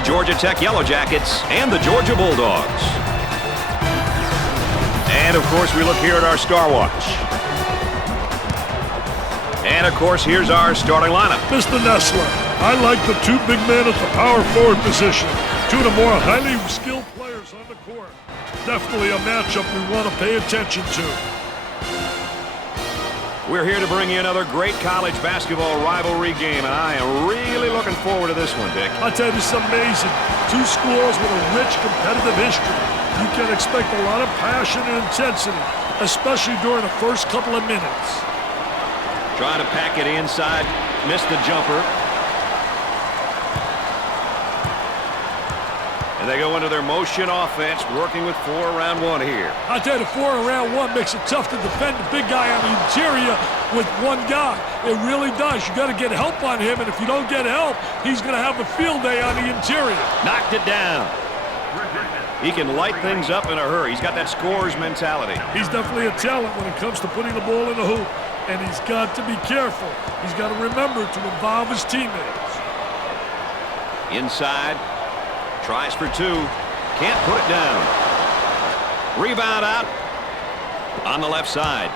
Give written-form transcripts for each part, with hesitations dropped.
the Georgia Tech YellowJackets and the Georgia Bulldogs. And, of course, we look here at our Star Watch. And, of course, here's our starting lineup. Mr. Nessler, I like the two big men at the power forward position. Two of the more highly skilled players on the court. Definitely a matchup we want to pay attention to. We're here to bring you another great college basketball rivalry game, and I am really looking forward to this one, Dick. I'll tell you, this is amazing. Two schools with a rich competitive history. You can expect a lot of passion and intensity, especially during the first couple of minutes. Trying to pack it inside, missed the jumper. And they go into their motion offense, working with 4 around 1 here. I tell you, the 4 around 1 makes it tough to defend the big guy on the interior with one guy. It really does. You got to get help on him, and if you don't get help, he's going to have a field day on the interior. Knocked it down. He can light things up in a hurry. He's got that scorer's mentality. He's definitely a talent when it comes to putting the ball in the hoop, and he's got to be careful. He's got to remember to involve his teammates. Inside. Tries for 2. Can't put it down. Rebound out on the left side.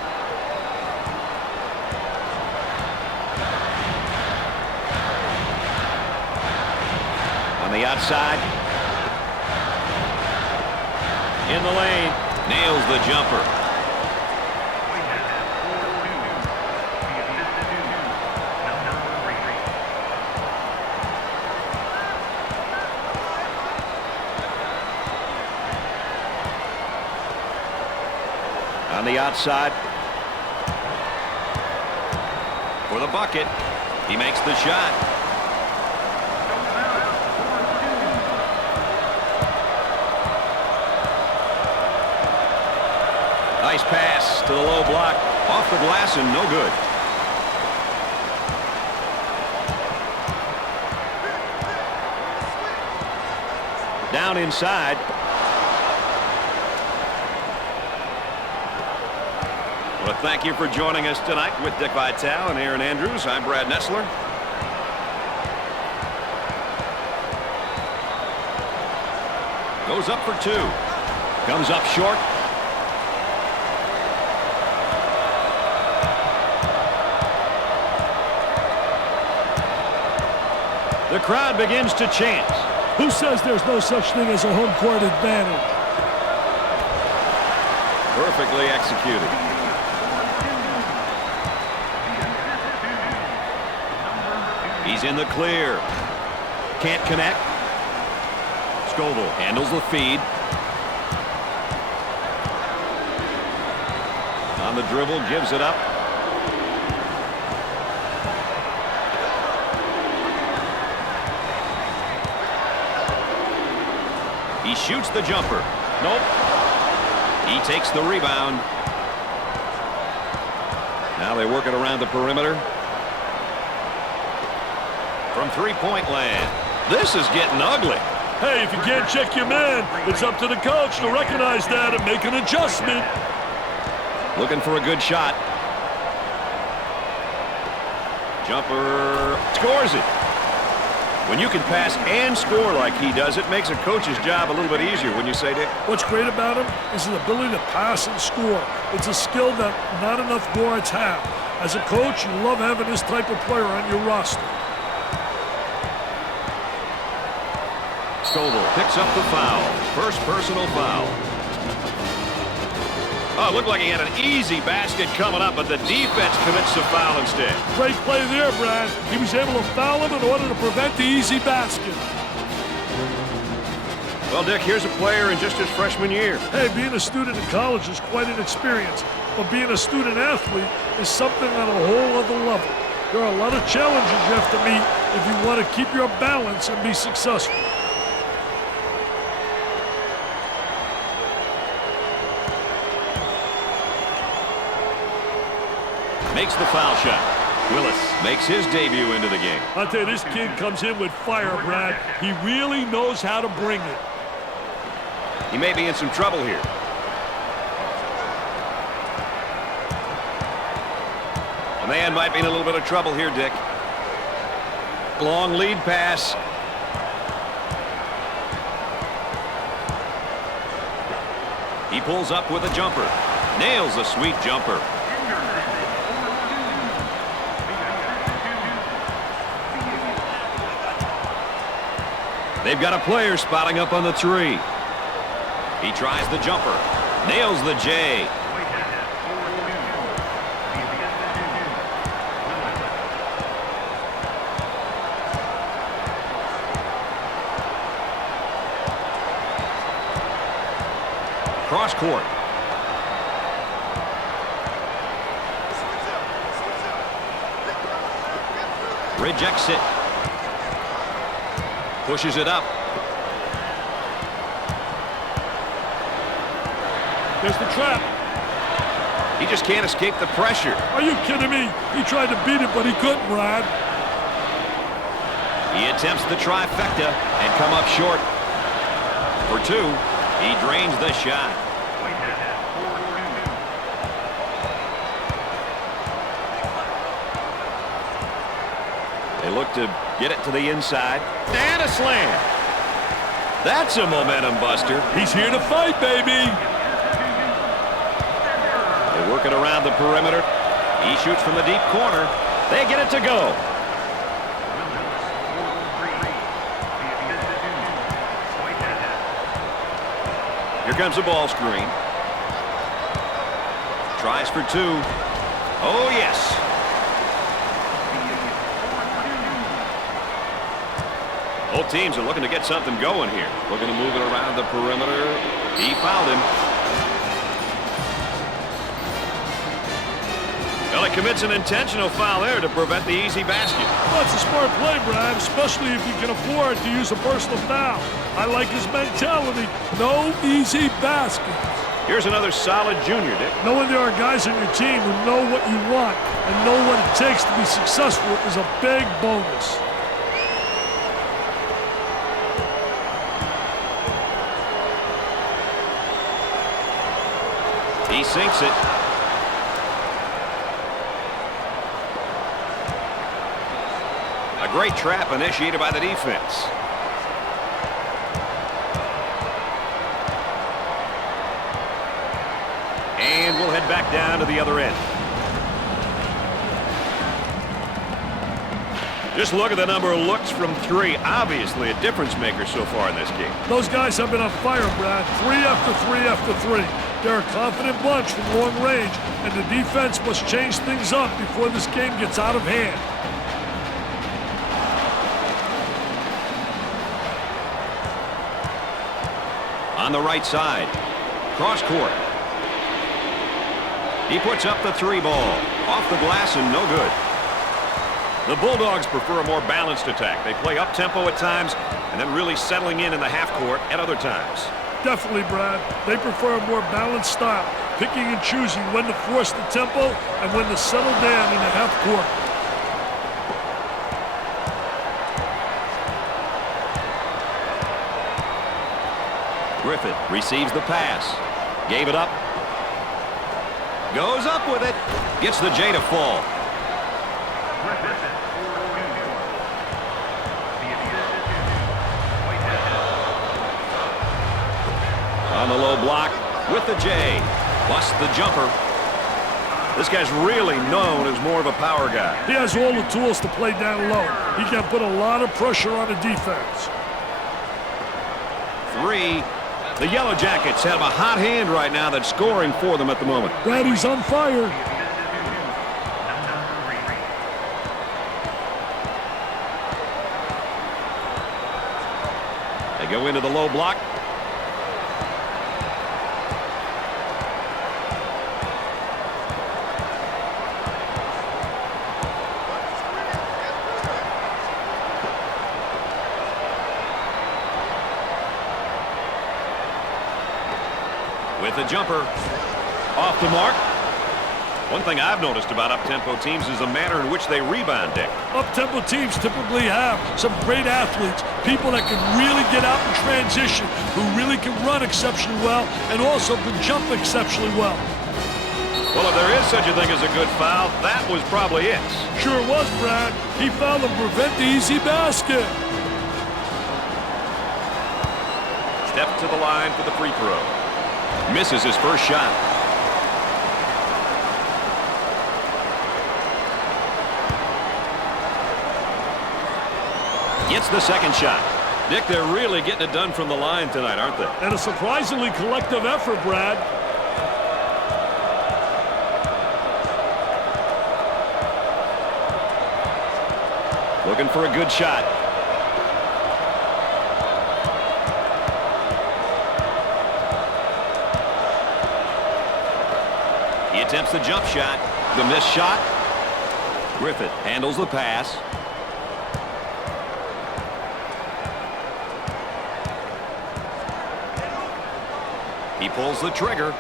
On the outside. In the lane. Nails the jumper. On the outside for the bucket. He makes the shot. Nice pass to the low block. Off the glass and no good. Down inside. Well, thank you for joining us tonight with Dick Vitale and Aaron Andrews. I'm Brad Nessler. Goes up for 2. Comes up short. The crowd begins to chant. Who says there's no such thing as a home court advantage? Perfectly executed. He's in the clear. Can't connect. Scoville handles the feed. On the dribble, gives it up. He shoots the jumper. Nope. He takes the rebound. Now they work it around the perimeter. From 3-point land. This is getting ugly. Hey, if you can't check your man, it's up to the coach to recognize that and make an adjustment. Looking for a good shot. Jumper scores it. When you can pass and score like he does, it makes a coach's job a little bit easier, wouldn't you say, Dick? What's great about him is his ability to pass and score. It's a skill that not enough guards have. As a coach, you love having this type of player on your roster. Scoville picks up the foul. First personal foul. Oh, it looked like he had an easy basket coming up, but the defense commits the foul instead. Great play there, Brad. He was able to foul him in order to prevent the easy basket. Well, Dick, here's a player in just his freshman year. Hey, being a student in college is quite an experience, but being a student athlete is something on a whole other level. There are a lot of challenges you have to meet if you want to keep your balance and be successful. Makes the foul shot. Willis makes his debut into the game. I'll tell you, this kid comes in with fire, Brad. He really knows how to bring it. He may be in some trouble here. The man might be in a little bit of trouble here, Dick. Long lead pass. He pulls up with a jumper. Nails a sweet jumper. They've got a player spotting up on the 3. He tries the jumper. Nails the J. Cross court. Rejects it. Pushes it up. There's the trap. He just can't escape the pressure. Are you kidding me? He tried to beat it, but he couldn't, Brad. He attempts the trifecta and come up short. For 2, he drains the shot. They look to get it to the inside. And a slam. That's a momentum buster. He's here to fight, baby. They work it around the perimeter. He shoots from the deep corner. They get it to go. Here comes the ball screen. Tries for 2. Oh, yes. Both teams are looking to get something going here. Looking to move it around the perimeter. He fouled him. Well, he commits an intentional foul there to prevent the easy basket. Well, it's a smart play, Brad, especially if you can afford to use a personal foul. I like his mentality. No easy baskets. Here's another solid junior, Dick. Knowing there are guys on your team who know what you want and know what it takes to be successful is a big bonus. He sinks it. A great trap initiated by the defense. And we'll head back down to the other end. Just look at the number of looks from 3. Obviously a difference maker so far in this game. Those guys have been on fire, Brad. 3 after 3 after 3. They're a confident bunch from long range, and the defense must change things up before this game gets out of hand. On the right side. Cross court. He puts up the 3 ball. Off the glass and no good. The Bulldogs prefer a more balanced attack. They play up-tempo at times and then really settling in the half court at other times. Definitely, Brad. They prefer a more balanced style, picking and choosing when to force the tempo and when to settle down in the half court. Griffith receives the pass. Gave it up. Goes up with it. Gets the J to fall. On the low block with the J. Busts the jumper. This guy's really known as more of a power guy. He has all the tools to play down low. He can put a lot of pressure on the defense. 3. The YellowJackets have a hot hand right now that's scoring for them at the moment. Brad, he's on fire. They go into the low block. With a jumper. Off the mark. One thing I've noticed about up-tempo teams is the manner in which they rebound, Dick. Up-tempo teams typically have some great athletes, people that can really get out in transition, who really can run exceptionally well and also can jump exceptionally well. Well, if there is such a thing as a good foul, that was probably it. Sure was, Brad. He fouled to prevent the easy basket. Step to the line for the free throw. Misses his first shot. Gets the second shot. Dick, they're really getting it done from the line tonight, aren't they? And a surprisingly collective effort, Brad. Looking for a good shot. He attempts the jump shot. The missed shot. Griffith handles the pass. He pulls the trigger.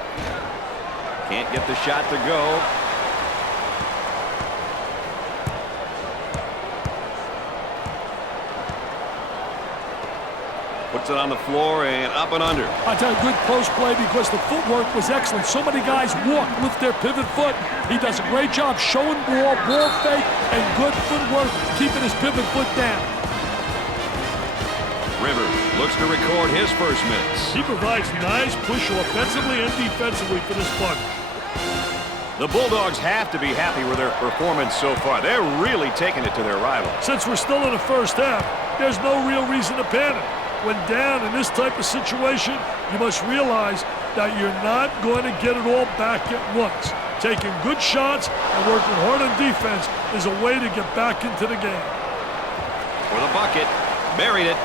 Can't get the shot to go. Puts it on the floor and up and under. I tell you, good post play because the footwork was excellent. So many guys walk with their pivot foot. He does a great job showing ball fake, and good footwork keeping his pivot foot down. Rivers looks to record his first minutes. He provides nice push offensively and defensively for this punt. The Bulldogs have to be happy with their performance so far. They're really taking it to their rival. Since we're still in the first half, there's no real reason to panic. When down in this type of situation, you must realize that you're not going to get it all back at once. Taking good shots and working hard on defense is a way to get back into the game. For the bucket, buried it.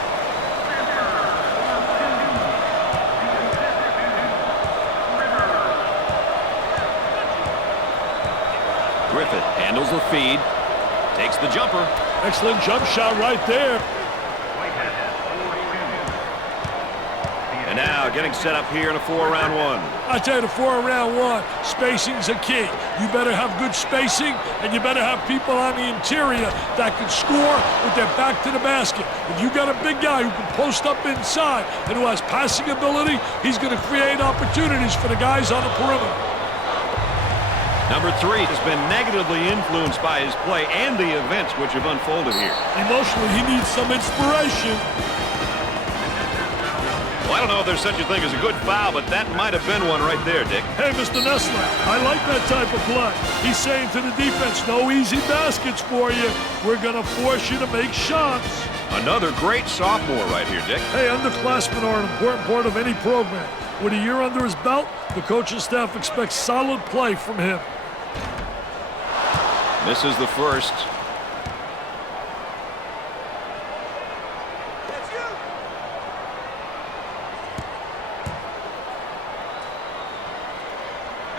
Griffith handles the feed, takes the jumper. Excellent jump shot right there. And now getting set up here in a 4-round one. I tell you, the 4-round one, spacing's a key. You better have good spacing, and you better have people on the interior that can score with their back to the basket. If you got a big guy who can post up inside and who has passing ability, he's going to create opportunities for the guys on the perimeter. Number 3 has been negatively influenced by his play and the events which have unfolded here. Emotionally, he needs some inspiration. Well, I don't know if there's such a thing as a good foul, but that might have been one right there, Dick. Hey, Mr. Nessler, I like that type of play. He's saying to the defense, no easy baskets for you. We're going to force you to make shots. Another great sophomore right here, Dick. Hey, underclassmen are an important part of any program. With a year under his belt, the coaching staff expects solid play from him. Misses the first.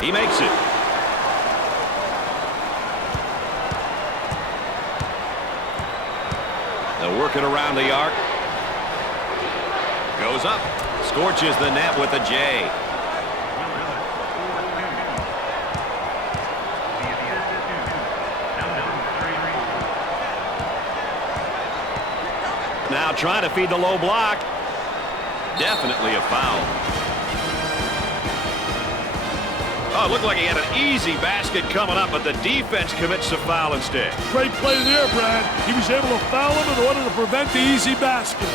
He makes it. They'll work it around the arc. Goes up. Scorches the net with a J. Now trying to feed the low block. Definitely a foul. Oh, it looked like he had an easy basket coming up, but the defense commits a foul instead. Great play there, Brad. He was able to foul him in order to prevent the easy basket.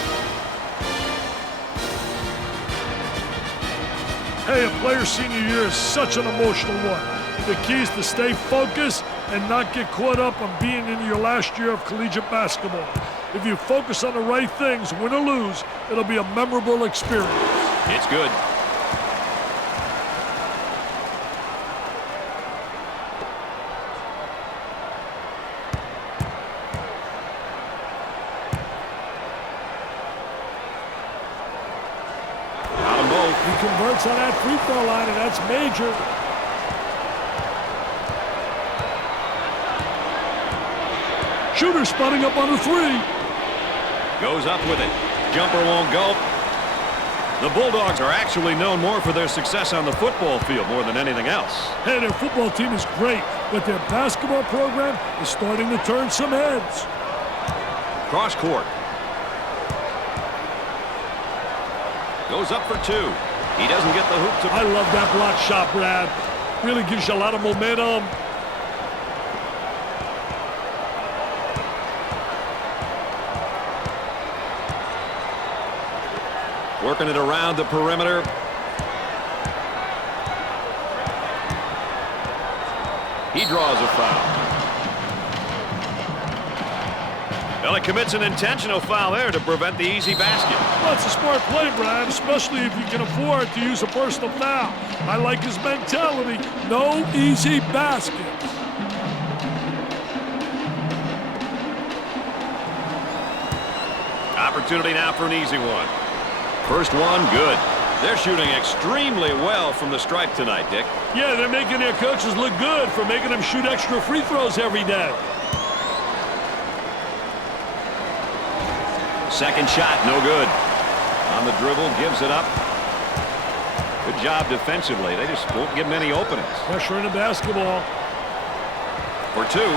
Hey, a player's senior year is such an emotional one. The key is to stay focused and not get caught up on being in your last year of collegiate basketball. If you focus on the right things, win or lose, it'll be a memorable experience. It's good. He converts on that free throw line, and that's major. Shooter spotting up on the 3. Goes up with it. Jumper won't go. The Bulldogs are actually known more for their success on the football field more than anything else. Hey, their football team is great, but their basketball program is starting to turn some heads. Cross court. Goes up for 2. He doesn't get the hoop to... I love that block shot, Brad. Really gives you a lot of momentum. Working it around the perimeter. He draws a foul. Well, he commits an intentional foul there to prevent the easy basket. Well, it's a smart play, Brad, especially if you can afford to use a personal foul. I like his mentality. No easy baskets. Opportunity now for an easy one. First one, good. They're shooting extremely well from the stripe tonight, Dick. Yeah, they're making their coaches look good for making them shoot extra free throws every day. Second shot, no good. On the dribble, gives it up. Good job defensively. They just won't give many openings. Pressure in the basketball. For two,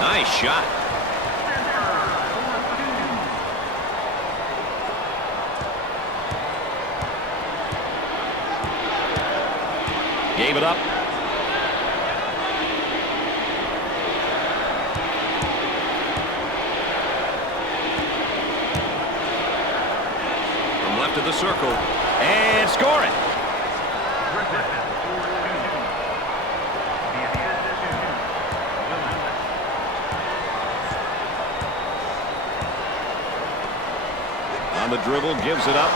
nice shot. Gave it up. From left of the circle. And score it. On the dribble, gives it up.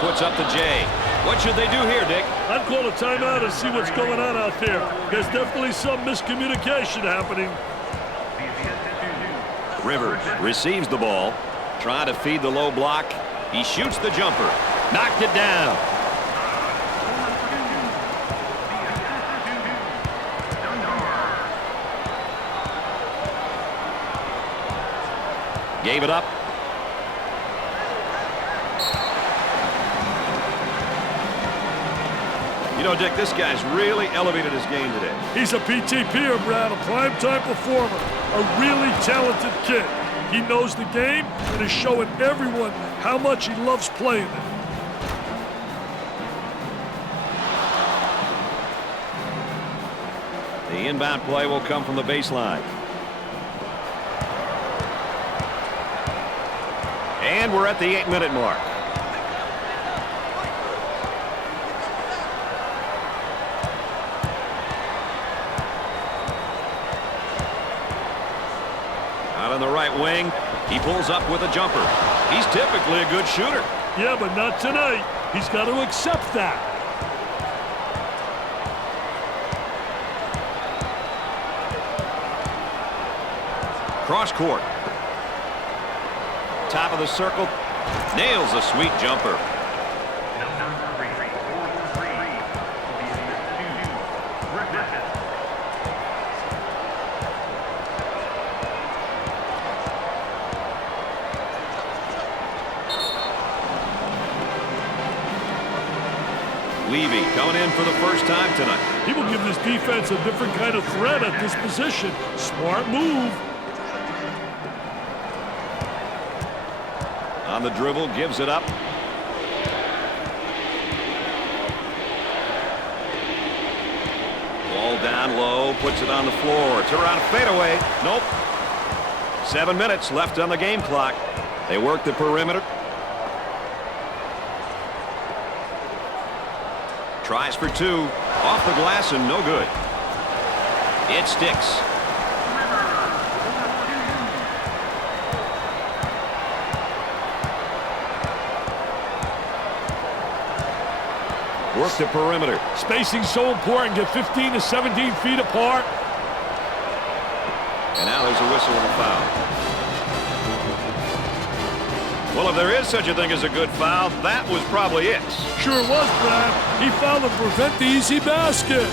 Puts up the J. What should they do here, Dick? I'd call a timeout and see what's going on out there. There's definitely some miscommunication happening. Rivers receives the ball. Trying to feed the low block. He shoots the jumper. Knocked it down. Gave it up. You know, Dick, this guy's really elevated his game today. He's a PTPer, Brad, a primetime performer, a really talented kid. He knows the game and is showing everyone how much he loves playing it. The inbound play will come from the baseline. And we're at the 8-minute mark. Out on the right wing, he pulls up with a jumper. He's typically a good shooter. Yeah, but not tonight. He's got to accept that. Cross court. Top of the circle. Nails a sweet jumper. Levy coming in for the first time tonight. He will give this defense a different kind of threat at this position. Smart move. On the dribble, gives it up. Ball down low, puts it on the floor. Turn around, fadeaway. Nope. 7 minutes left on the game clock. They work the perimeter. Tries for two. Off the glass and no good. It sticks. Work the perimeter. Spacing so important. Get 15 to 17 feet apart. And now there's a whistle and a foul. Well, if there is such a thing as a good foul, that was probably it. Sure was, Brad. He fouled to prevent the easy basket.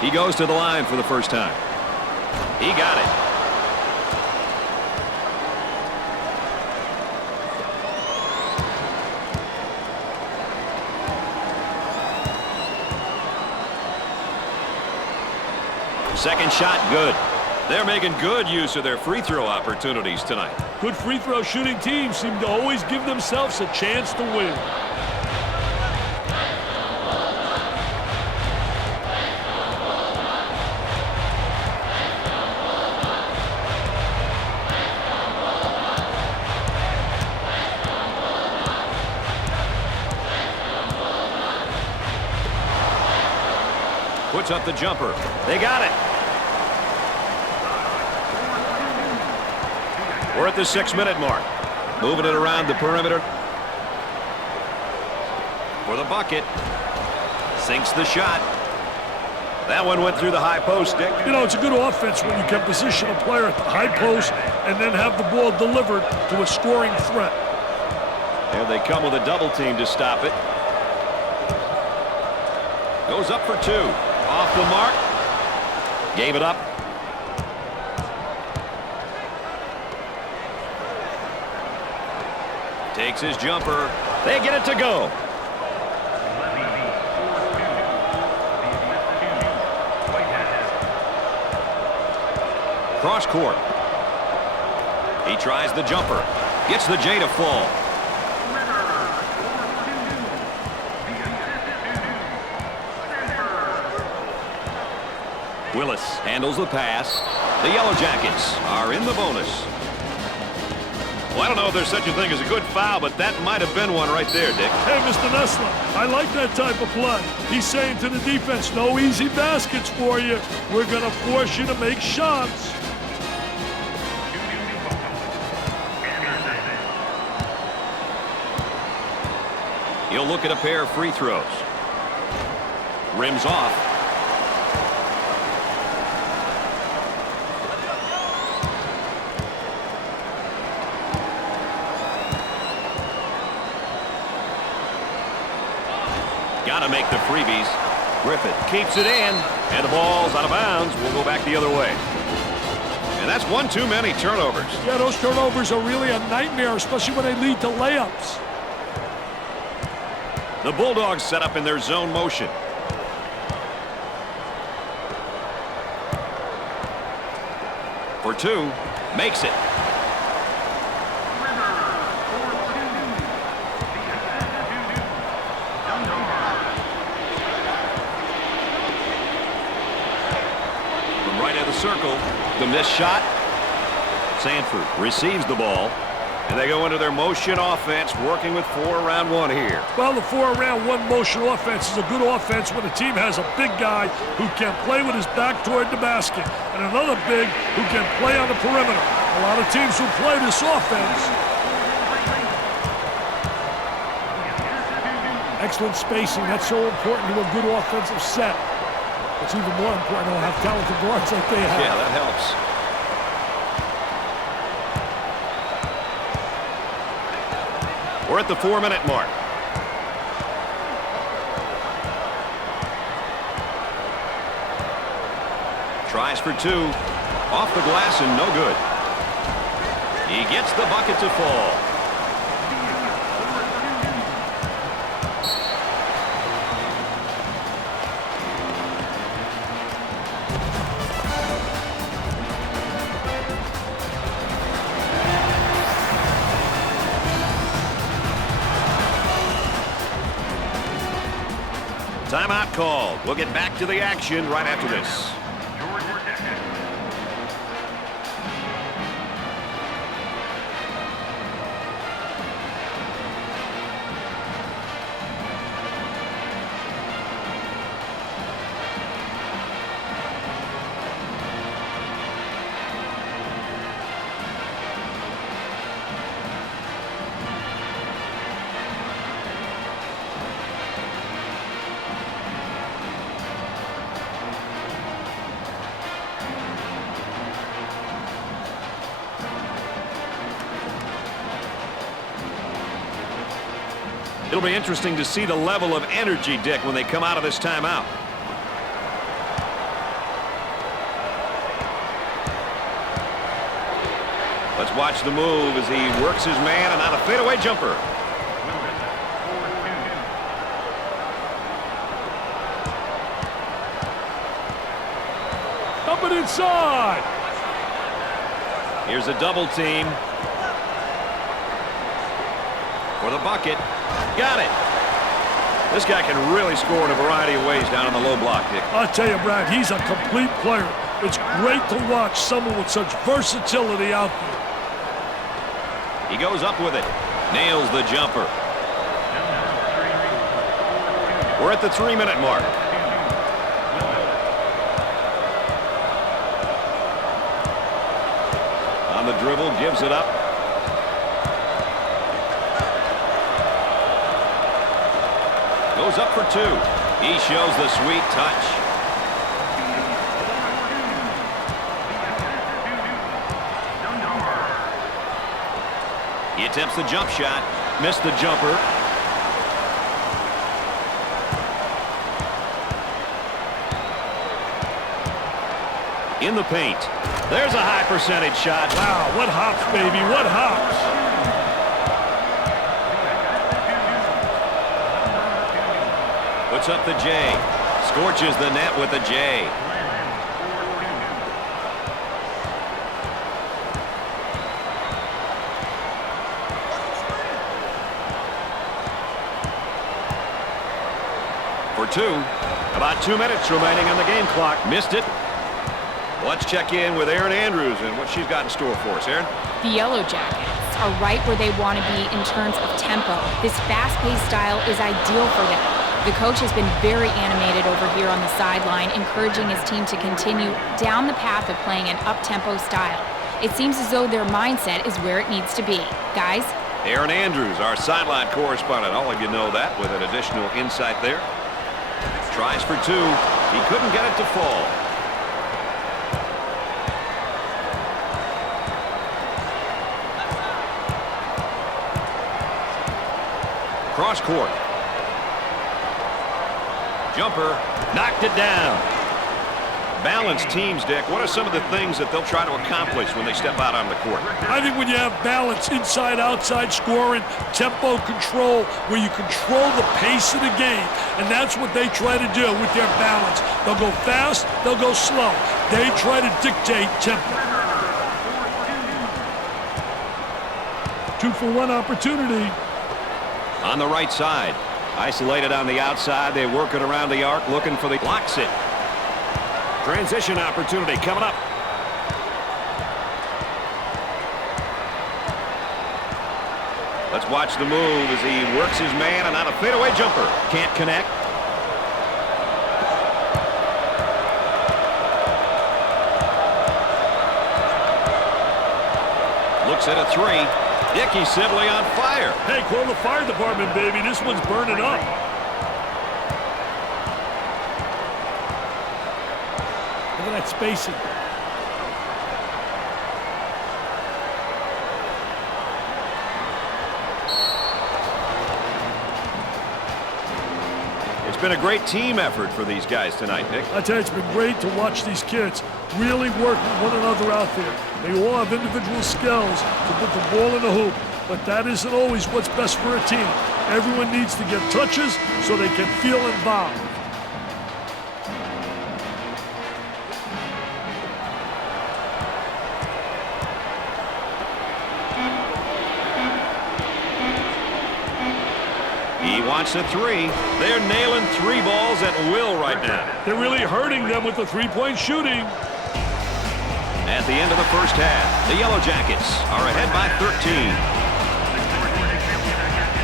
He goes to the line for the first time. He got it. Second shot, good. They're making good use of their free throw opportunities tonight. Good free throw shooting teams seem to always give themselves a chance to win. Puts up the jumper. They got it. We're at the 6-minute mark. Moving it around the perimeter. For the bucket. Sinks the shot. That one went through the high post, Dick. You know, it's a good offense when you can position a player at the high post and then have the ball delivered to a scoring threat. There they come with a double team to stop it. Goes up for 2. Off the mark. Gave it up. Takes his jumper. They get it to go. Cross court. He tries the jumper. Gets the J to fall. Willis handles the pass. The YellowJackets are in the bonus. Well, I don't know if there's such a thing as a good foul, but that might have been one right there, Dick. Hey, Mr. Nessler, I like that type of play. He's saying to the defense, no easy baskets for you. We're going to force you to make shots. He'll look at a pair of free throws. Rims off. Got to make the freebies. Griffith keeps it in, and the ball's out of bounds. We'll go back the other way. And that's one too many turnovers. Yeah, those turnovers are really a nightmare, especially when they lead to layups. The Bulldogs set up in their zone motion. For 2, makes it. From right at the circle, the missed shot. Sanford receives the ball. And they go into their motion offense, working with 4 around 1 here. Well, the 4 around 1 motion offense is a good offense when the team has a big guy who can play with his back toward the basket and another big who can play on the perimeter. A lot of teams who play this offense. Excellent spacing. That's so important to a good offensive set. It's even more important to have talented guards like they have. Yeah, that helps. We're at the 4-minute mark. Tries for 2. Off the glass and no good. He gets the bucket to fall. Timeout called. We'll get back to the action right after this. It'll be interesting to see the level of energy, Dick, when they come out of this timeout. Let's watch the move as he works his man and on a fadeaway jumper. Up and inside. Here's a double team. For the bucket. Got it. This guy can really score in a variety of ways down on the low block, Dick. I'll tell you, Brad, he's a complete player. It's great to watch someone with such versatility out there. He goes up with it. Nails the jumper. We're at the 3-minute mark. on the dribble, gives it up. Goes up for 2. He shows the sweet touch. He attempts the jump shot. Missed the jumper. In the paint. There's a high percentage shot. Wow, what hops, baby, what hops. Puts up the J. Scorches the net with the J. For 2. About 2 minutes remaining on the game clock. Missed it. Let's check in with Erin Andrews and what she's got in store for us. Erin? The YellowJackets are right where they want to be in terms of tempo. This fast-paced style is ideal for them. The coach has been very animated over here on the sideline, encouraging his team to continue down the path of playing an up-tempo style. It seems as though their mindset is where it needs to be. Guys? Erin Andrews, our sideline correspondent. All of you know that with an additional insight there. Tries for 2. He couldn't get it to fall. Cross court. Jumper. Knocked it down. Balanced teams, Dick. What are some of the things that they'll try to accomplish when they step out on the court? I think when you have balance, inside, outside scoring, tempo control, where you control the pace of the game, and that's what they try to do with their balance. They'll go fast, they'll go slow. They try to dictate tempo. 2-for-1 opportunity. On the right side. Isolated on the outside. They work it around the arc, looking for the... Blocks it. Transition opportunity coming up. Let's watch the move as he works his man, and on a fadeaway jumper. Can't connect. Looks at a 3. Dickey Sibley on fire. Hey, call the fire department, baby. This one's burning up. Look at that spacing. It's been a great team effort for these guys tonight, Dick. I tell you, it's been great to watch these kids really work with one another out there. They all have individual skills to put the ball in the hoop, but that isn't always what's best for a team. Everyone needs to get touches so they can feel involved. He wants a 3. They're nailing 3 balls at will right now. They're really hurting them with the three-point shooting. At the end of the first half, the YellowJackets are ahead by 13.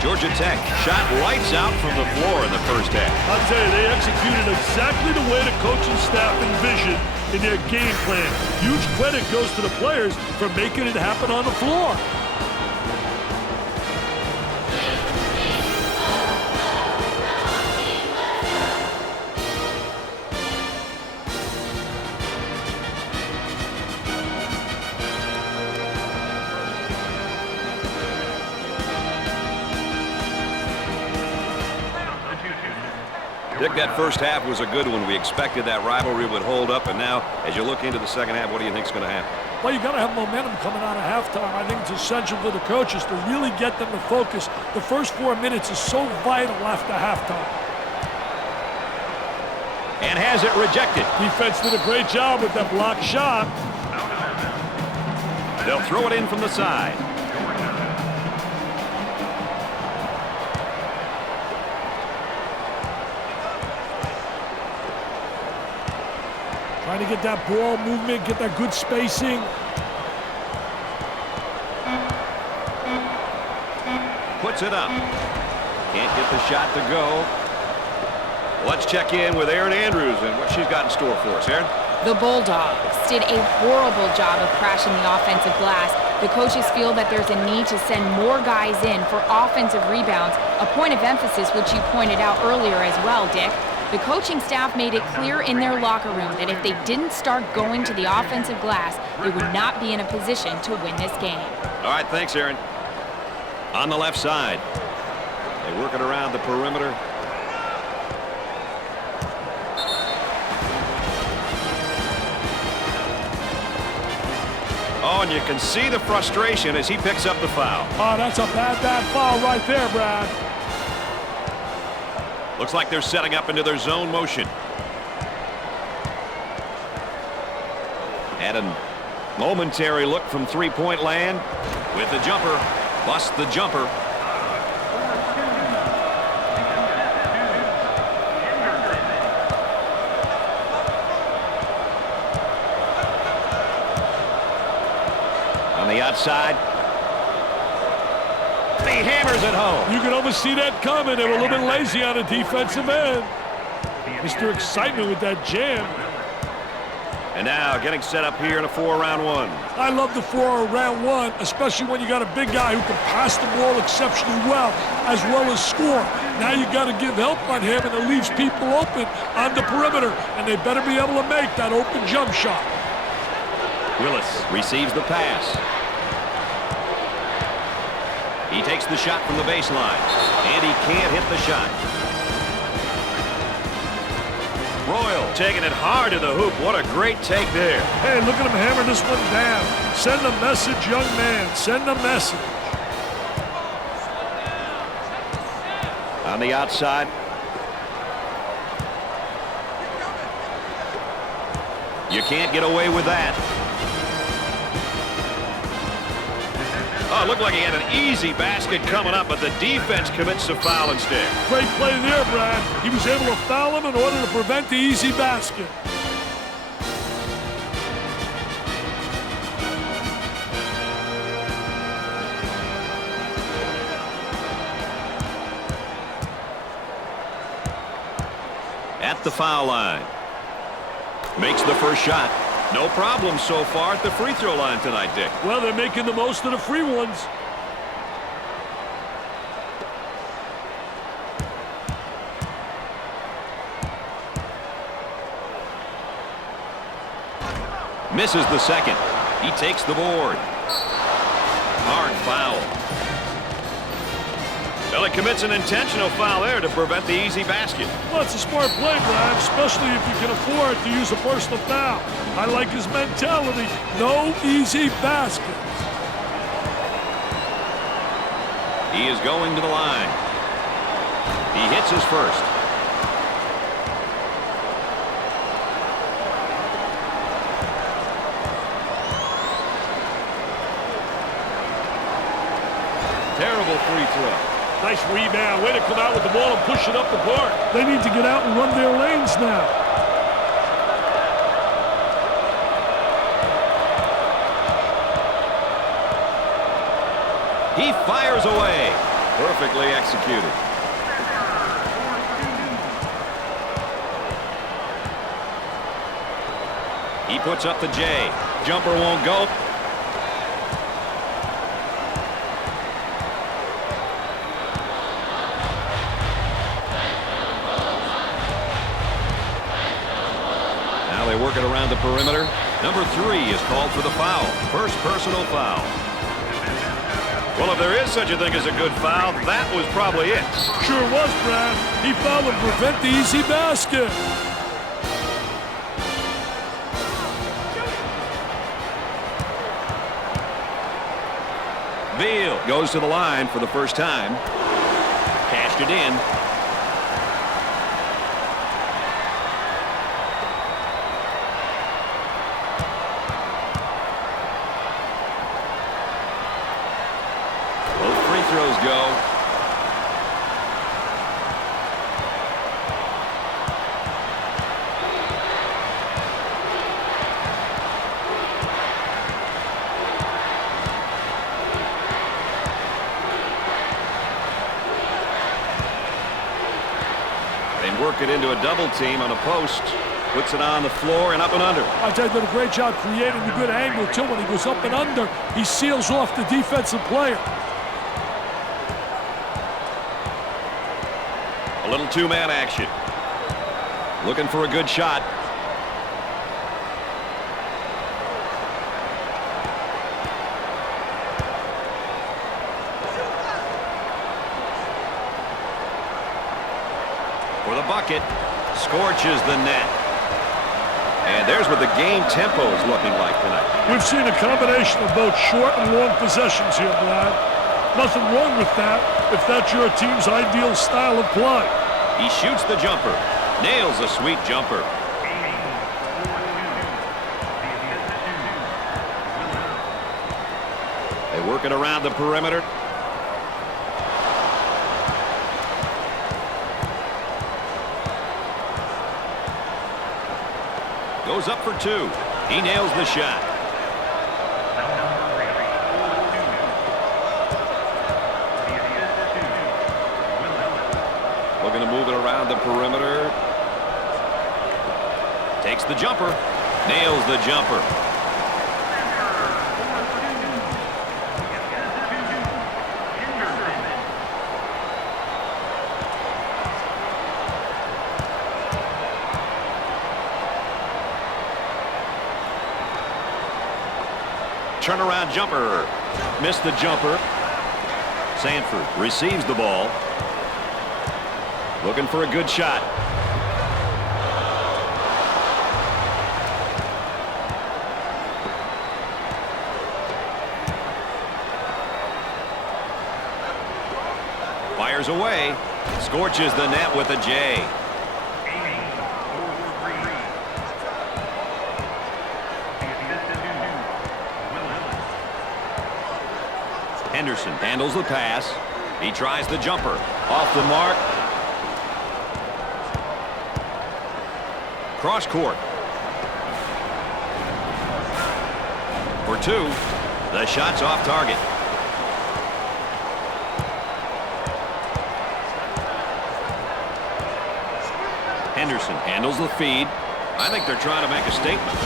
Georgia Tech shot lights out from the floor in the first half. I'll tell you, they executed exactly the way the coaching staff envisioned in their game plan. Huge credit goes to the players for making it happen on the floor. Dick, that first half was a good one. We expected that rivalry would hold up, and now, as you look into the second half, what do you think is going to happen? Well, you got to have momentum coming out of halftime. I think it's essential for the coaches to really get them to focus. The first 4 minutes is so vital after halftime. And has it rejected. Defense did a great job with that block shot. They'll throw it in from the side. Trying to get that ball movement, get that good spacing. Puts it up. Can't get the shot to go. Let's check in with Erin Andrews and what she's got in store for us. Erin? The Bulldogs did a horrible job of crashing the offensive glass. The coaches feel that there's a need to send more guys in for offensive rebounds, a point of emphasis which you pointed out earlier as well, Dick. The coaching staff made it clear in their locker room that if they didn't start going to the offensive glass, they would not be in a position to win this game. All right, thanks, Aaron. On the left side, they work it around the perimeter. Oh, and you can see the frustration as he picks up the foul. Oh, that's a bad foul right there, Brad. Looks like they're setting up into their zone motion. Had a momentary look from three-point land with the jumper. Bust the jumper. On the outside. He hammers it home. You can almost see that coming. They were a little bit lazy on the defensive end. Mr. Excitement with that jam. And now getting set up here in a 4-round one. I love the 4-round one, especially when you got a big guy who can pass the ball exceptionally well as score. Now you got to give help on him, and it leaves people open on the perimeter, and they better be able to make that open jump shot. Willis receives the pass. He takes the shot from the baseline, and he can't hit the shot. Royal taking it hard to the hoop. What a great take there. Hey, look at him hammer this one down. Send a message, young man. Send a message. On the outside. You can't get away with that. Oh, it looked like he had an easy basket coming up, but the defense commits a foul instead. Great play there, Brad. He was able to foul him in order to prevent the easy basket. At the foul line. Makes the first shot. No problem so far at the free throw line tonight, Dick. Well, they're making the most of the free ones. Misses the second. He takes the board. Hard foul. Well, he commits an intentional foul there to prevent the easy basket. Well, it's a smart play, Brad, especially if you can afford to use a personal foul. I like his mentality. No easy baskets. He is going to the line. He hits his first. Terrible free throw. Nice rebound. Way to come out with the ball and push it up the court. They need to get out and run their lanes now. He fires away. Perfectly executed. He puts up the J. Jumper won't go. They work it around the perimeter. Number 3 is called for the foul. First personal foul. Well, if there is such a thing as a good foul, that was probably it. Sure was, Brad. He fouled to prevent the easy basket. Beal goes to the line for the first time. Cashed it in. Throws go. They work it into a double team on a post. Puts it on the floor and up and under. I tell you, did a great job creating a good angle, too. When he goes up and under, he seals off the defensive player. A little two-man action. Looking for a good shot. For the bucket. Scorches the net. And there's what the game tempo is looking like tonight. We've seen a combination of both short and long possessions here, Brad. Nothing wrong with that if that's your team's ideal style of play. He shoots the jumper. Nails a sweet jumper. They work it around the perimeter. Goes up for two. He nails the shot. Looking to move it around the perimeter. Takes the jumper. Nails the jumper. Turnaround jumper. Missed the jumper. Sanford receives the ball. Looking for a good shot. Fires away. Scorches the net with a J. Henderson handles the pass. He tries the jumper. Off the mark. Cross court. For two. The shot's off target. Henderson handles the feed. I think they're trying to make a statement.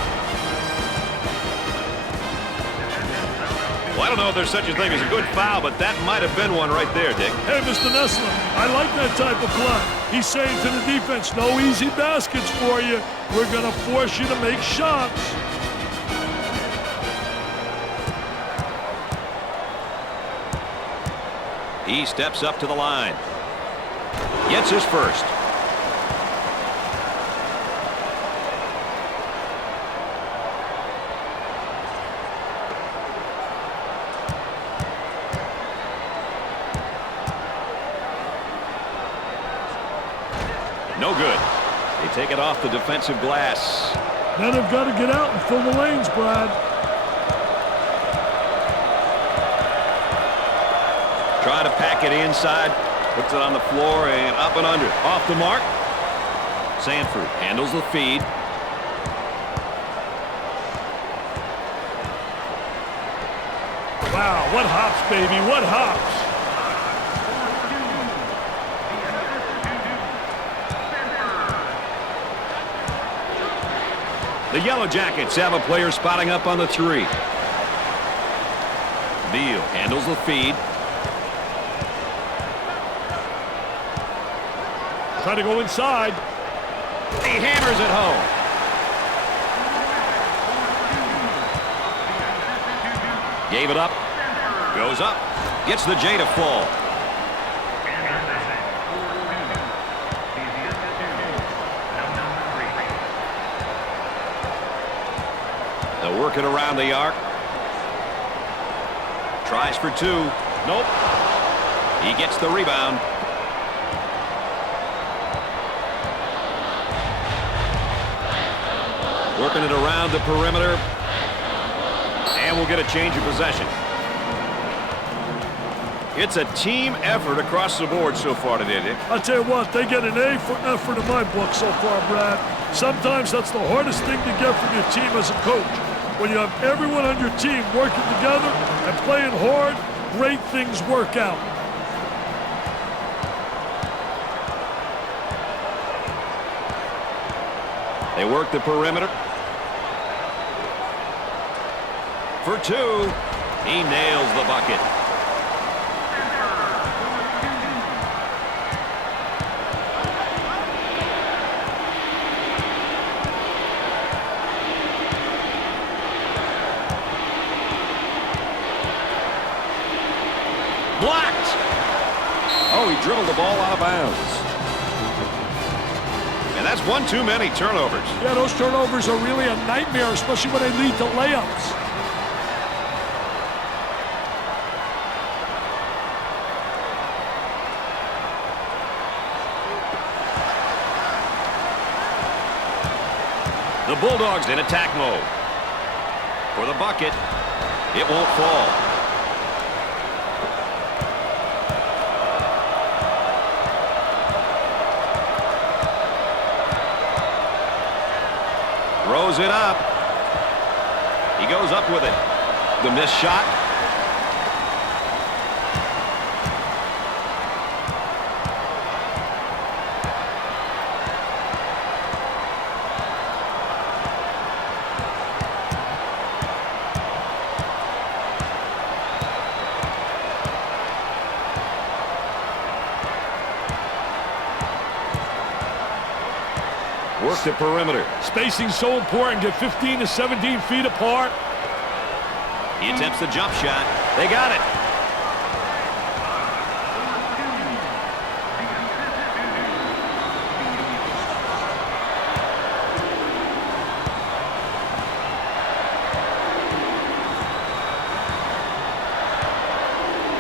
Well, I don't know if there's such a thing as a good foul, but that might have been one right there, Dick. Hey, Mr. Nessler, I like that type of play. He's saying to the defense, no easy baskets for you. We're going to force you to make shots. He steps up to the line. Gets his first. No good. They take it off the defensive glass. Men have got to get out and fill the lanes, Brad. Try to pack it inside. Puts it on the floor and up and under. Off the mark. Sanford handles the feed. Wow, what hops, baby, what hops. The Yellow Jackets have a player spotting up on the three. Beal handles the feed. Trying to go inside. He hammers it home. Gave it up. Goes up. Gets the J to fall. They'll work it around the arc. Tries for two. Nope. He gets the rebound. Working it around the perimeter. And we'll get a change of possession. It's a team effort across the board so far today, Dick. I tell you what, they get an A for effort in my book so far, Brad. Sometimes that's the hardest thing to get from your team as a coach. When you have everyone on your team working together and playing hard, great things work out. They work the perimeter. For two. He nails the bucket. Blocked. Oh, he dribbled the ball out of bounds. And that's one too many turnovers. Yeah, those turnovers are really a nightmare, especially when they lead to layups. The Bulldogs in attack mode. For the bucket. It won't fall. Throws it up. He goes up with it. The missed shot. Work the perimeter. Spacing so important. Get 15 to 17 feet apart. He attempts the jump shot. They got it.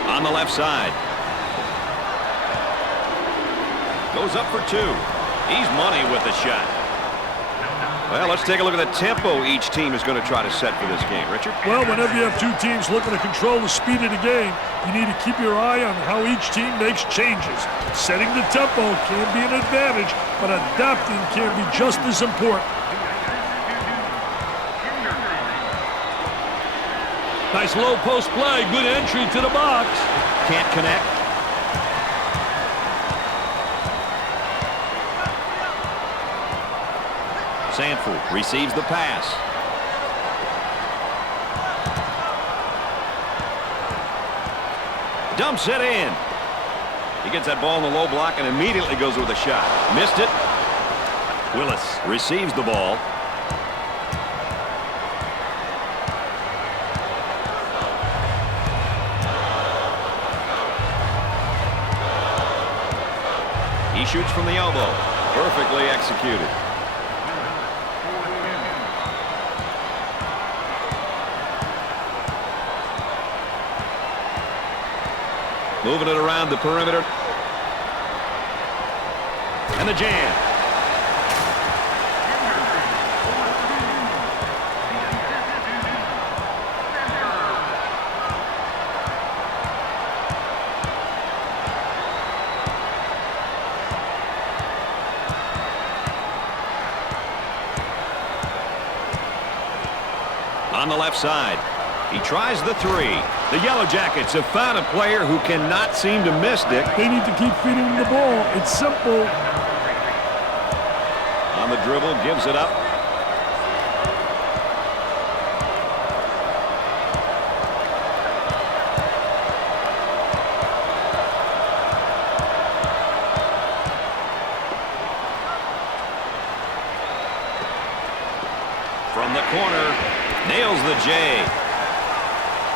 On the left side. Goes up for two. He's money with the shot. Well, let's take a look at the tempo each team is going to try to set for this game. Richard? Well, whenever you have two teams looking to control the speed of the game, you need to keep your eye on how each team makes changes. Setting the tempo can be an advantage, but adapting can be just as important. Nice low post play. Good entry to the box. Can't connect. Sanford receives the pass. Dumps it in. He gets that ball in the low block and immediately goes with a shot. Missed it. Willis receives the ball. He shoots from the elbow. Perfectly executed. Moving it around the perimeter. And the jam. On the left side. He tries the three. The YellowJackets have found a player who cannot seem to miss, Dick. They need to keep feeding him the ball. It's simple. On the dribble, gives it up. From the corner, nails the J.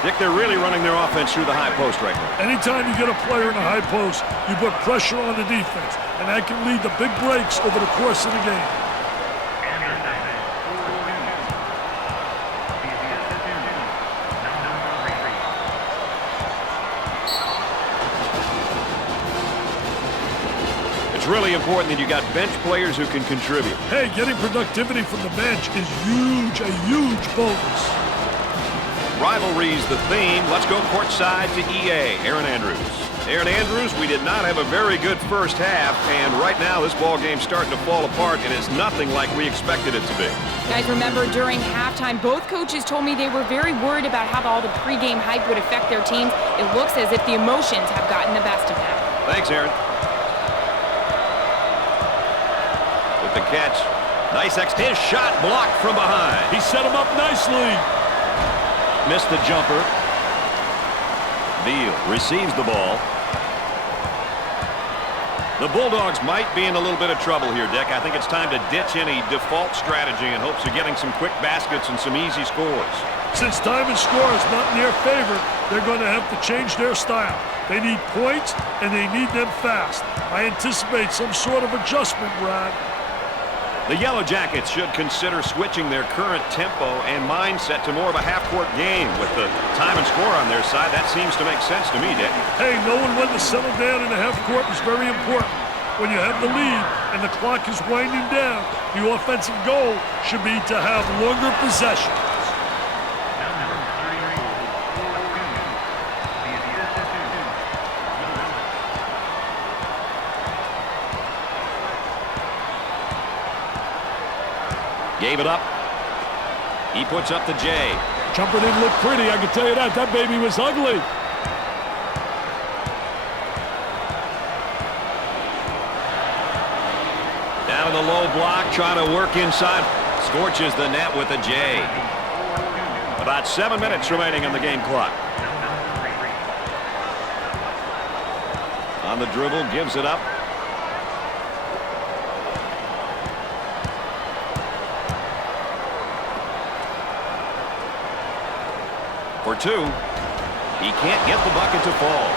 Dick, they're really running their offense through the high post right now. Anytime you get a player in the high post, you put pressure on the defense, and that can lead to big breaks over the course of the game. It's really important that you got bench players who can contribute. Hey, getting productivity from the bench is huge, a huge bonus. Rivalry's the theme. Let's go courtside to EA. Aaron Andrews. Aaron Andrews, we did not have a very good first half, and right now this ball game's starting to fall apart, and it's nothing like we expected it to be. Guys, remember during halftime, both coaches told me they were very worried about how all the pregame hype would affect their teams. It looks as if the emotions have gotten the best of them. Thanks, Aaron. With the catch, Nice his shot blocked from behind. He set him up nicely. Missed the jumper. Beal receives the ball. The Bulldogs might be in a little bit of trouble here, Dick. I think it's time to ditch any default strategy in hopes of getting some quick baskets and some easy scores. Since time and score is not in their favor, they're going to have to change their style. They need points, and they need them fast. I anticipate some sort of adjustment, Brad. The YellowJackets should consider switching their current tempo and mindset to more of a half-court game. With the time and score on their side, that seems to make sense to me, Dick. Hey, knowing when to settle down in the half-court is very important. When you have the lead and the clock is winding down, the offensive goal should be to have longer possession. Gave it up. He puts up the J. Jumper didn't look pretty, I can tell you that. That baby was ugly. Down in the low block, trying to work inside. Scorches the net with a J. About 7 minutes remaining on the game clock. On the dribble, gives it up. For two. He can't get the bucket to fall.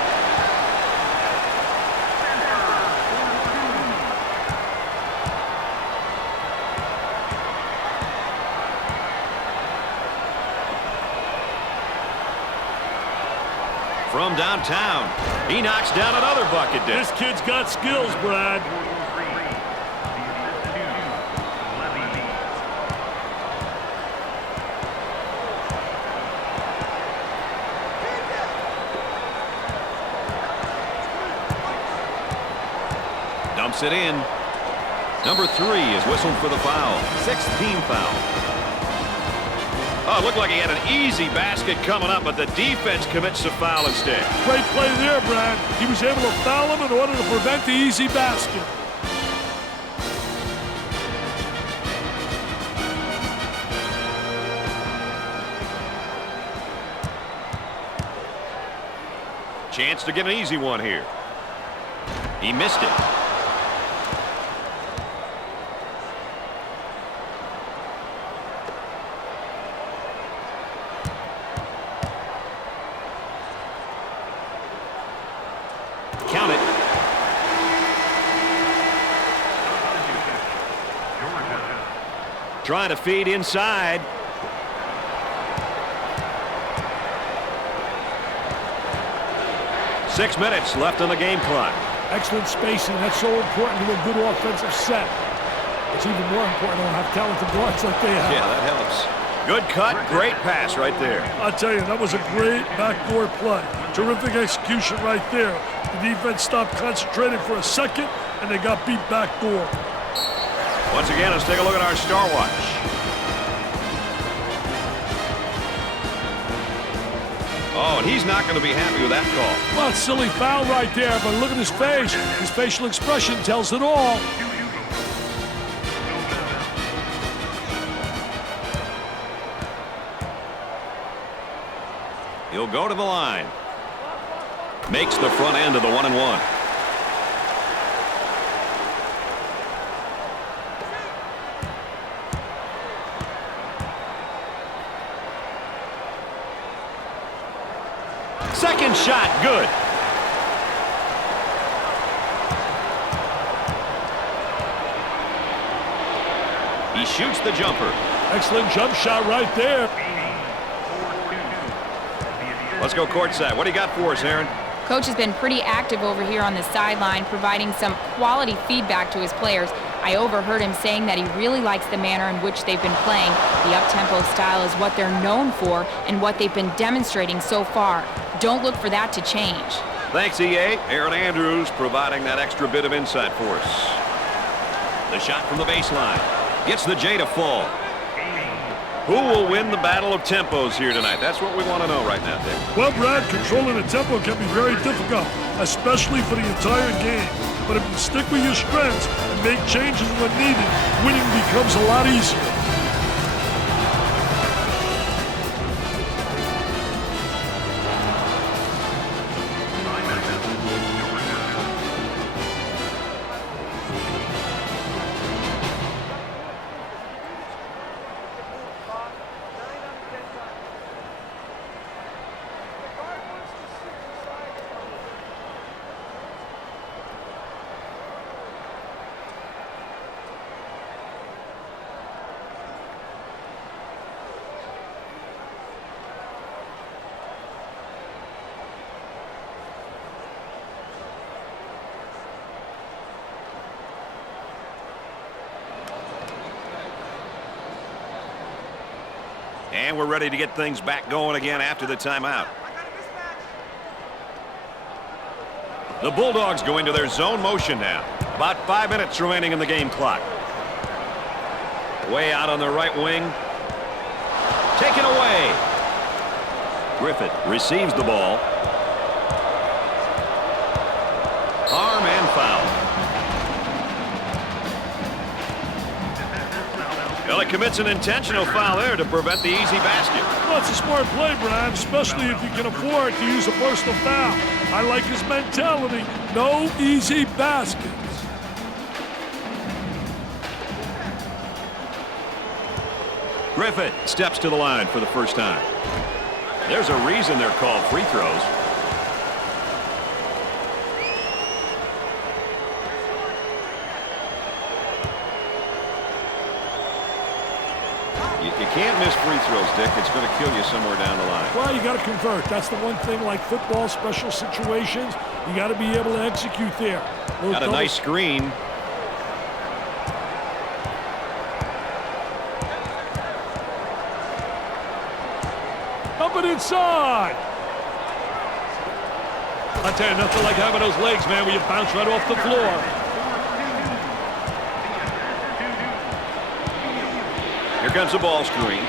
From downtown, he knocks down another bucket. This kid's got skills, Brad. Dumps it in. Number 3 is whistled for the foul. 6th team foul. Oh, it looked like he had an easy basket coming up, but the defense commits the foul instead. Great play there, Brad. He was able to foul him in order to prevent the easy basket. Chance to get an easy one here. He missed it. Count it. Trying to feed inside. Six minutes left on the game clock. Excellent spacing. That's so important to a good offensive set. It's even more important to have talented guards like they have. Yeah, that helps. Good cut, great pass right there. I'll tell you, that was a great backdoor play. Terrific execution right there. The defense stopped concentrating for a second, and they got beat backdoor. Once again, let's take a look at our star watch. Oh, and he's not going to be happy with that call. Well, it's a silly foul right there, but look at his face. His facial expression tells it all. He'll go to the line. Makes the front end of the 1-and-1. Second shot, good. He shoots the jumper. Excellent jump shot right there. Let's go courtside. What do you got for us, Aaron? Coach has been pretty active over here on the sideline, providing some quality feedback to his players. I overheard him saying that he really likes the manner in which they've been playing. The up-tempo style is what they're known for and what they've been demonstrating so far. Don't look for that to change. Thanks, EA. Aaron Andrews providing that extra bit of insight for us. The shot from the baseline. Gets the J to fall. Who will win the battle of tempos here tonight? That's what we want to know right now, Dick. Well, Brad, controlling the tempo can be very difficult, especially for the entire game. But if you stick with your strengths and make changes when needed, winning becomes a lot easier. And we're ready to get things back going again after the timeout. The Bulldogs go into their zone motion now. About 5 minutes remaining in the game clock. Way out on the right wing. Taken away. Griffith receives the ball. Arm and foul. Well, it commits an intentional foul there to prevent the easy basket. Well, it's a smart play, Brian, especially if you can afford to use a personal foul. I like his mentality. No easy baskets. Griffith steps to the line for the first time. There's a reason they're called free throws. You can't miss free throws, Dick. It's going to kill you somewhere down the line. Well, you got to convert. That's the one thing, like football, special situations, you got to be able to execute there. Got a nice screen. Up and inside. I tell you, nothing like having those legs, man, where you bounce right off the floor. Here comes the ball screen.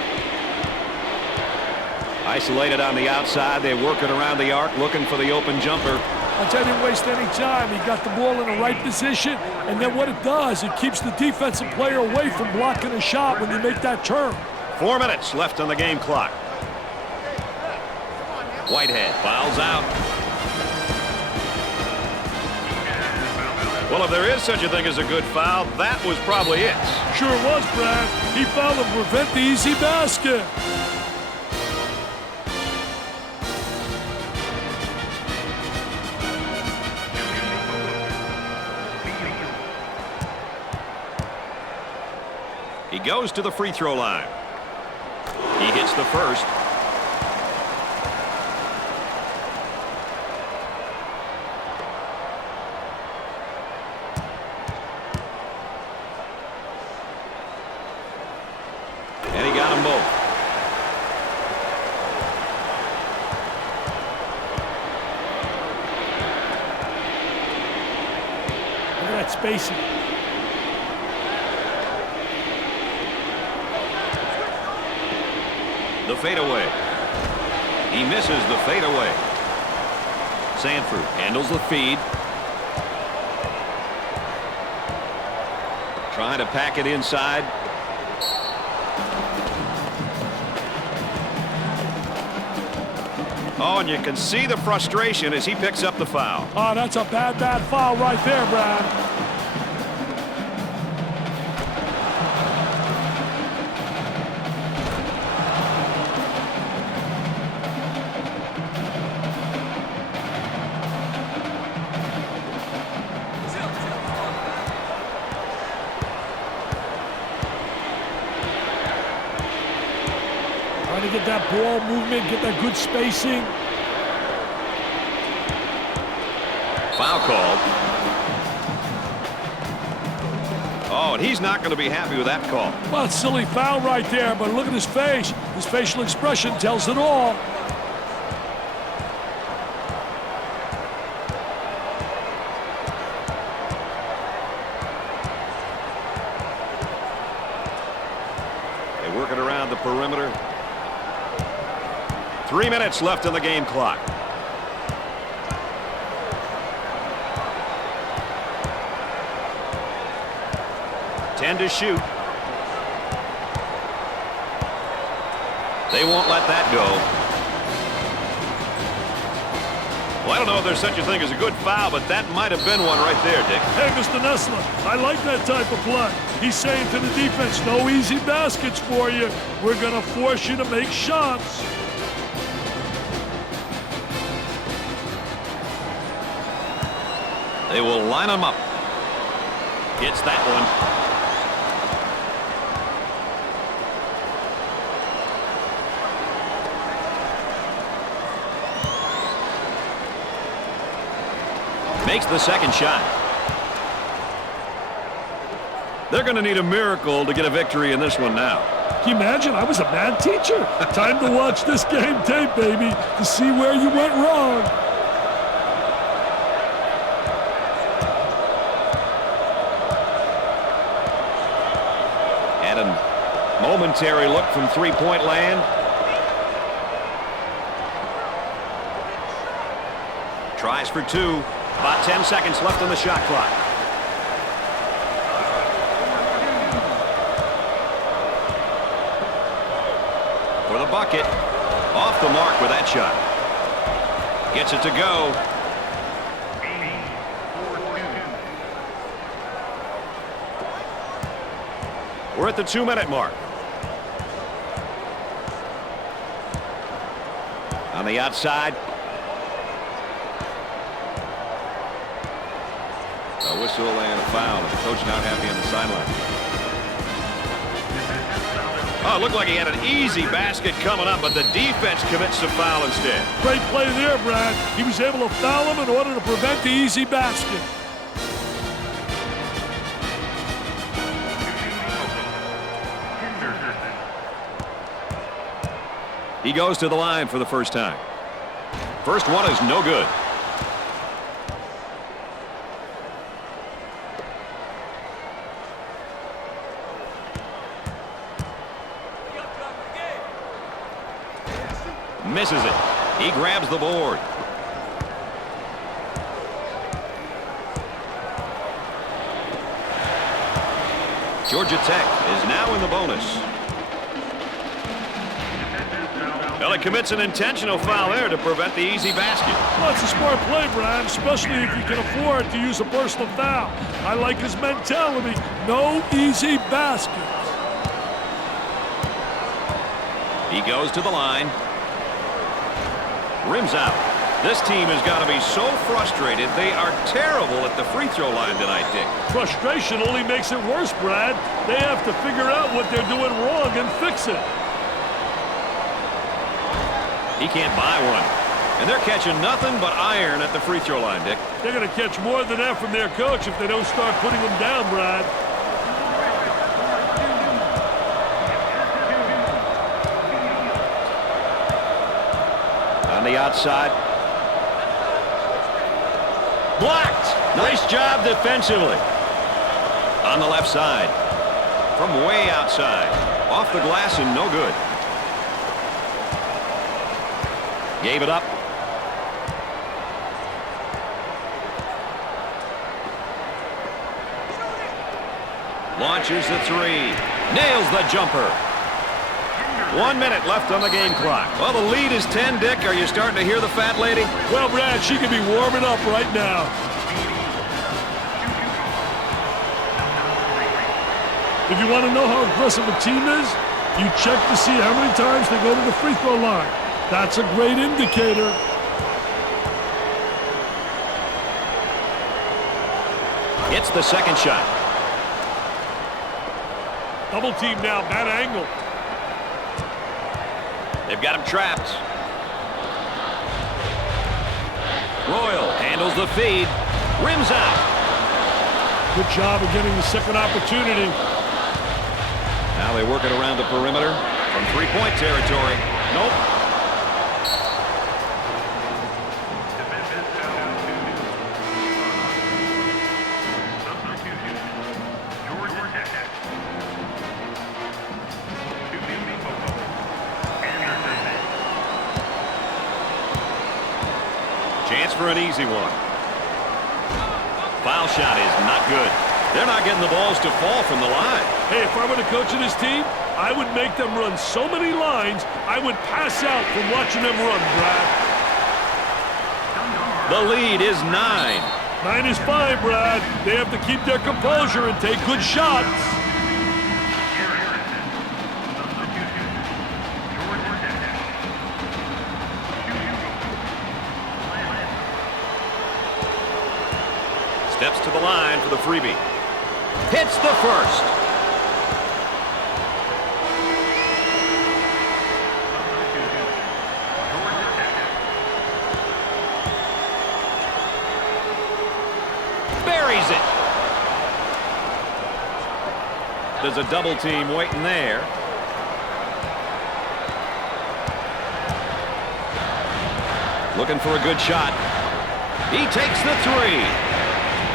Isolated on the outside. They work it around the arc, looking for the open jumper. I'll tell you, didn't waste any time. He got the ball in the right position, and then what it does, it keeps the defensive player away from blocking a shot when you make that turn. 4 minutes left on the game clock. Whitehead fouls out. Well, if there is such a thing as a good foul, that was probably it. Sure was, Brad. He fouled to prevent the easy basket. He goes to the free throw line. He hits the first. And he got them both. Look at that spacing. The fadeaway. He misses the fadeaway. Sanford handles the feed. Trying to pack it inside. Oh, and you can see the frustration as he picks up the foul. Oh, that's a bad foul right there, Brad. Trying to get that ball movement, get that good spacing. Foul called. Oh, and he's not going to be happy with that call. Well, it's a silly foul right there, but look at his face. His facial expression tells it all. They work it around the perimeter. 3 minutes left in the game clock. 10 to shoot. They won't let that go. Well, I don't know if there's such a thing as a good foul, but that might have been one right there, Dick. Hey, Mr. Nessler, I like that type of play. He's saying to the defense, no easy baskets for you. We're going to force you to make shots. They will line them up. Gets that one. Makes the second shot. They're going to need a miracle to get a victory in this one now. Can you imagine? I was a bad teacher. Time to watch this game tape, baby, to see where you went wrong. And a momentary look from three-point land. Tries for two. About 10 seconds left on the shot clock. For the bucket. Off the mark with that shot. Gets it to go. We're at the 2-minute mark. On the outside. A whistle and a foul. The coach not happy on the sideline. Oh, it looked like he had an easy basket coming up, but the defense commits a foul instead. Great play there, Brad. He was able to foul him in order to prevent the easy basket. He goes to the line for the first time. First one is no good. Misses it. He grabs the board. Georgia Tech is now in the bonus. Well, it commits an intentional foul there to prevent the easy basket. Well, it's a smart play, Brad, especially if you can afford to use a personal foul. I like his mentality. No easy baskets. He goes to the line. Rims out. This team has got to be so frustrated. They are terrible at the free throw line tonight, Dick. Frustration only makes it worse, Brad. They have to figure out what they're doing wrong and fix it. He can't buy one. And they're catching nothing but iron at the free throw line, Dick. They're going to catch more than that from their coach if they don't start putting them down, Brad. On the outside. Blocked. Nice job defensively. On the left side. From way outside. Off the glass and no good. Gave it up. Launches the three. Nails the jumper. 1 minute left on the game clock. Well, the lead is 10, Dick. Are you starting to hear the fat lady? Well, Brad, she can be warming up right now. If you want to know how aggressive a team is, you check to see how many times they go to the free throw line. That's a great indicator. Hits the second shot. Double team now, bad angle. They've got him trapped. Royal handles the feed. Rims out. Good job of getting the second opportunity. Now they work it around the perimeter from three-point territory. Nope. Chance for an easy one. Foul shot is not good. They're not getting the balls to fall from the line. Hey, if I were the coach of this team, I would make them run so many lines, I would pass out from watching them run, Brad. The lead is 9. 9 is fine, Brad. They have to keep their composure and take good shots. Steps to the line for the freebie. Hits the first. Buries it. There's a double team waiting there. Looking for a good shot. He takes the 3.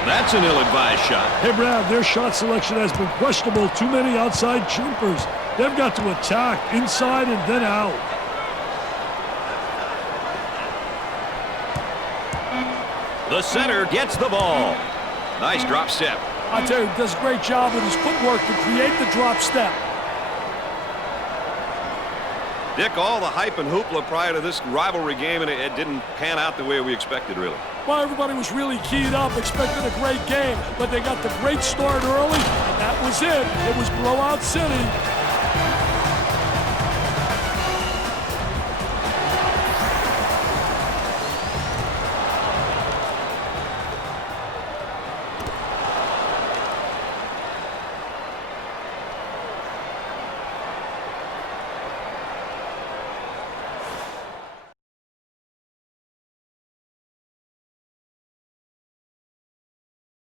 That's an ill-advised shot. Hey, Brad, their shot selection has been questionable. Too many outside jumpers. They've got to attack inside and then out. The center gets the ball. Nice drop step. I tell you, he does a great job with his footwork to create the drop step. Dick, all the hype and hoopla prior to this rivalry game, and it didn't pan out the way we expected, really. Well, everybody was really keyed up, expecting a great game, but they got the great start early, and that was it. It was blowout city.